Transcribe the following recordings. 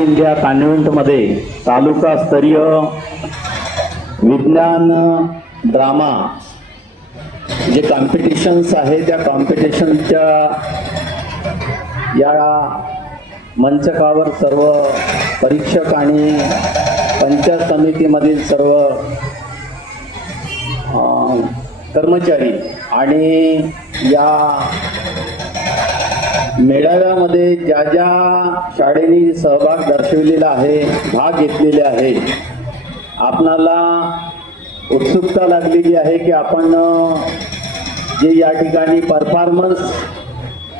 India कॉन्व्हेंटमध्ये तालुकास्तरीय विज्ञान drama जे कॉम्पिटिशन्स आहे त्या कॉम्पिटिशनच्या या मंचकावर सर्व परीक्षक आणि पंचायत समितीमधील सर्व कर्मचारी आणि या मेळाव्यामध्ये ज्या ज्या शाळेने सहभाग दर्शविलेला आहे, भाग घेतलेले आहे, आपणाला उत्सुकता लागलेली आहे की आपण जे या ठिकाणी परफॉर्मन्स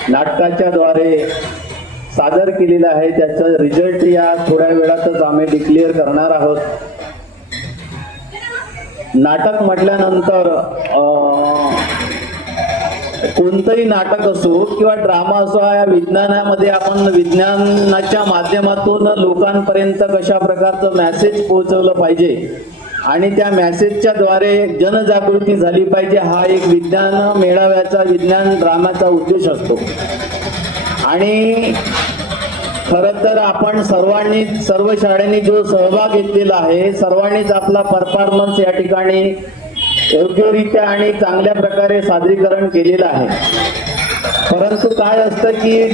नाटकाच्या द्वारे सादर केलेलं आहे त्याचं रिझल्ट या थोड्या वेळातच आम्ही डिक्लेअर करणार आहोत. नाटक म्हटल्यानंतर कोणतंही नाटक असो किंवा ड्रामा असो, या विज्ञानामध्ये आपण विज्ञानाच्या माध्यमातून लोकांपर्यंत कशा प्रकारचं मेसेज पोहोचवलं पाहिजे आणि त्या मेसेजच्या द्वारे जनजागृती झाली पाहिजे, हा एक विज्ञान मेळाव्याचा विज्ञान ड्रामाचा उद्देश असतो. आणि खरं तर आपण सर्व शाळांनी जो सहभाग घेतलेला आहे, सर्वांनीच आपला परफॉर्मन्स या ठिकाणी योग्यरित्या आणि चांगल्या प्रकारे सादरीकरण केलेलं आहे. परंतु काय असतं की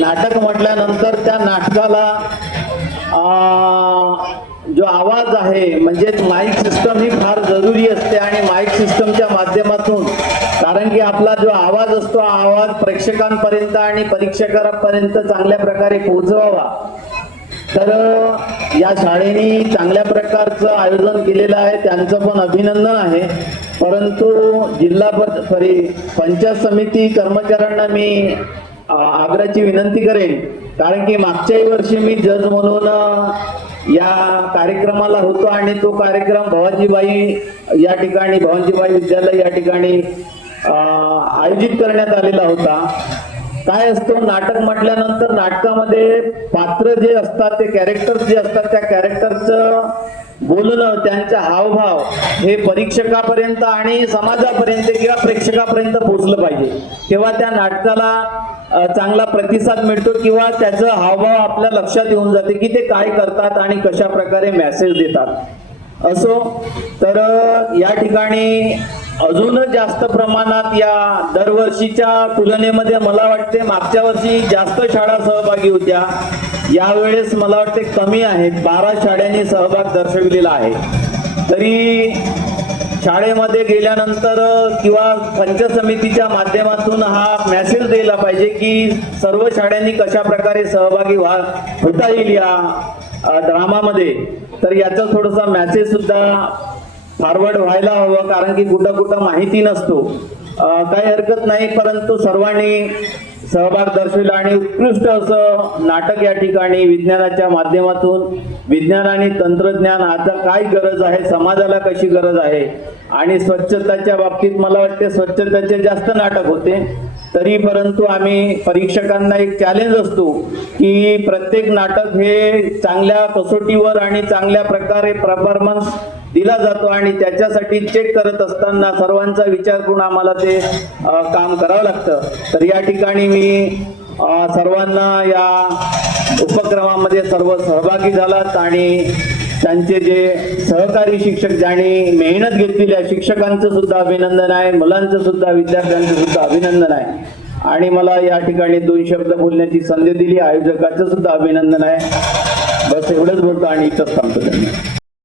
नाटक म्हटल्यानंतर त्या नाटकाला जो आवाज आहे म्हणजेच माईक सिस्टम ही फार जरुरी असते आणि माईक सिस्टमच्या माध्यमातून, कारण की आपला जो आवाज असतो आवाज प्रेक्षकांपर्यंत आणि परीक्षकांपर्यंत चांगल्या प्रकारे पोहोचवावा. तर या शाळेने चांगल्या प्रकारचं आयोजन केलेलं आहे, त्यांचं पण अभिनंदन आहे. परंतु पंचायत समिती कर्मचाऱ्यांना मी आग्रहाची विनंती करेन, कारण की मागच्याही वर्षी मी जज म्हणून या कार्यक्रमाला होतो आणि तो कार्यक्रम भवानीबाई विद्यालय या ठिकाणी आयोजित करण्यात आलेला होता. काय असतं नाटक म्हटल्यानंतर नाटकामध्ये पात्र जे असतात ते कॅरेक्टर्स जे असतात त्या कॅरेक्टरचं बोलणं, त्यांचा हावभाव हे परीक्षकापर्यंत आणि समाजापर्यंत किंवा प्रेक्षकापर्यंत पोहोचलं पाहिजे, तेव्हा त्या नाटकाला चांगला प्रतिसाद मिळतो किंवा त्याचं हावभाव आपल्या लक्षात येऊन जाते की ते काय करतात आणि कशा प्रकारे मेसेज देतात. असो तर या ठिकाणी अजून जास्त प्रमाणात या दरवर्षीच्या तुलनेमध्ये मला वाटते मागच्या वर्षी जास्त शाळा सहभागी होत्या, यावेळेस मला वाटते कमी आहेत. 12 शाळांनी सहभाग दर्शविलेला आहे. तरी शाळेमध्ये गेल्यानंतर किंवा पंचायत समितीच्या माध्यमातून हा मेसेज द्यायला पाहिजे की सर्व शाळांनी कशा प्रकारे सहभागी होता येईल या ड्रामामध्ये. तर याचा थोडासा मेसेज सुद्धा फॉरवर्ड व्हायला हवं, कारण की कुठं कुठं माहिती नसतो. काही हरकत नाही, परंतु सर्वांनी सहभाग दर्शविला आणि उत्कृष्ट असं नाटक या ठिकाणी विज्ञानाच्या माध्यमातून विज्ञान आणि तंत्रज्ञान आता काय गरज आहे, समाजाला कशी गरज आहे आणि स्वच्छताच्या बाबतीत मला वाटते स्वच्छतेचे जास्त नाटक होते. तरी परंतु आम्ही परीक्षकांना एक चॅलेंज असतो की प्रत्येक नाटक हे चांगल्या कसोटीवर आणि चांगल्या प्रकारे परफॉर्मन्स दिला जातो आणि त्याच्यासाठी चेक करत असताना सर्वांचा विचार करून आम्हाला ते काम करावं लागतं. तर या ठिकाणी मी सर्वांना या उपक्रमामध्ये सर्व सहभागी झालात आणि त्यांचे जे सहकारी शिक्षक ज्यांनी मेहनत घेतलेली आहे शिक्षकांचं सुद्धा अभिनंदन आहे, मुलांचं सुद्धा, विद्यार्थ्यांचं सुद्धा अभिनंदन आहे. आणि मला या ठिकाणी 2 शब्द बोलण्याची संधी दिली, आयोजकाचं सुद्धा अभिनंदन आहे. बस एवढंच बोलतो आणि इथंच थांबतो.